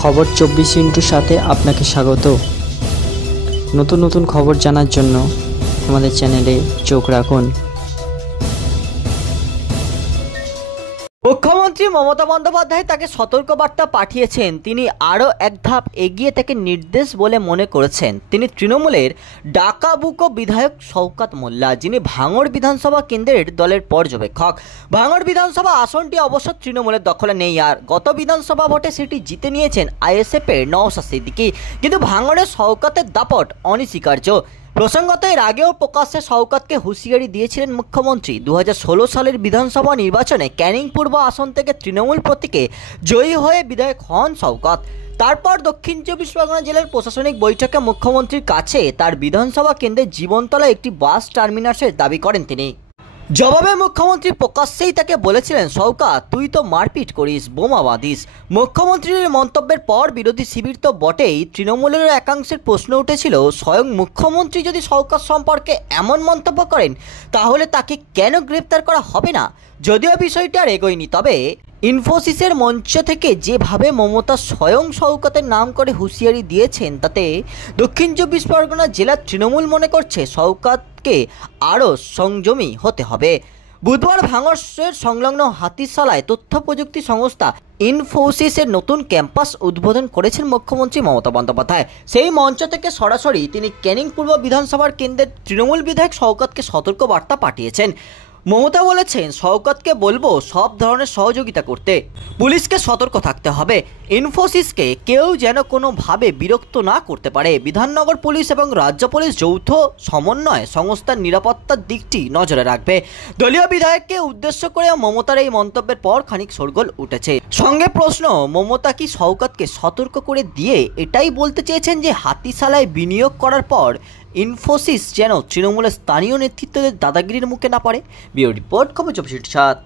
খবর 24 সাথে আপনাকে স্বাগত। নতুন নতুন খবর জানার জন্য আমাদের চ্যানেলে চোখ রাখুন। মুখ্যমন্ত্রী মমতা বন্দ্যোপাধ্যায় তাকে সতর্কবার্তা পাঠিয়েছেন। তিনি আরও এক ধাপ এগিয়ে থেকে নির্দেশ বলে মনে করেছেন তিনি তৃণমূলের ডাকাবুকো বিধায়ক শওকত মোল্লা, যিনি ভাঙড় বিধানসভা কেন্দ্রের দলের পর্যবেক্ষক। ভাঙড় বিধানসভা আসনটি অবশ্য তৃণমূলের দখলে নেই, আর গত বিধানসভা ভোটে সেটি জিতে নিয়েছেন আইএসএফের নওশাদ সিদ্দিকী। কিন্তু ভাঙড়ের শওকতের দাপট অনস্বীকার্য। প্রসঙ্গত এর আগেও প্রকাশ্যে শওকতকে হুঁশিয়ারি দিয়েছিলেন মুখ্যমন্ত্রী। 2016 সালের বিধানসভা নির্বাচনে ক্যানিং পূর্ব আসন থেকে তৃণমূল প্রতীকে জয়ী হয়ে বিধায়ক হন শওকত। তারপর দক্ষিণ 24 পরগনা জেলার প্রশাসনিক বৈঠকে মুখ্যমন্ত্রীর কাছে তার বিধানসভা কেন্দ্রের জীবনতলা একটি বাস টার্মিনাসের দাবি করেন তিনি। জবাবে মুখ্যমন্ত্রী প্রকাশ্যেই তাকে বলেছিলেন, শওকত তুই তো মারপিট করিস, বোমা বাঁধিস। মুখ্যমন্ত্রীর মন্তব্যের পর বিরোধী শিবির তো বটেই, তৃণমূলের একাংশের প্রশ্ন উঠেছিল, স্বয়ং মুখ্যমন্ত্রী যদি শওকত সম্পর্কে এমন মন্তব্য করেন তাহলে তাকে কেন গ্রেপ্তার করা হবে না। যদিও বিষয়টি আর এগোয়নি, তবে ইনফোসিসের মঞ্চ থেকে যেভাবে মমতা স্বয়ং শওকতের নাম করে হুঁশিয়ারি দিয়েছেন, তাতে দক্ষিণ 24 পরগনা জেলার তৃণমূল মনে করছে শওকতকে আরও সংযমী হতে হবে। বুধবার ভাঙড়ের সংলগ্ন হাতিশালায় তথ্য প্রযুক্তি সংস্থা ইনফোসিসের নতুন ক্যাম্পাস উদ্বোধন করেছেন মুখ্যমন্ত্রী মমতা বন্দ্যোপাধ্যায়। সেই মঞ্চ থেকে সরাসরি তিনি ক্যানিং পূর্ব বিধানসভার কেন্দ্রের তৃণমূল বিধায়ক শওকতকে সতর্কবার্তা পাঠিয়েছেন। মমতা বলেছেন, শওকতকে বলবো সব ধরনের সহযোগিতা করতে, পুলিশকে সতর্ক থাকতে হবে, ইনফোসিসকে কেউ যেন কোনোভাবে বিরক্ত না করতে পারে। বিধাননগর পুলিশ এবং রাজ্য পুলিশ যৌথ সমন্বয়ে সংস্থার নিরাপত্তার দিকটি নজরে রাখবে। দলীয় বিধায়ককে উদ্দেশ্য করে মমতার এই মন্তব্যের পর খানিক শোরগোল উঠেছে। সঙ্গে প্রশ্ন, মমতা কি শওকতকে সতর্ক করে দিয়ে এটাই বলতে চেয়েছেন যে হাতিশালায় বিনিয়োগ করার পর ইনফোসিস যেন তৃণমূলের স্থানীয় নেতৃত্বদের দাদাগিরির মুখে না পড়ে? ব্যুরো রিপোর্ট, খবর 24/7।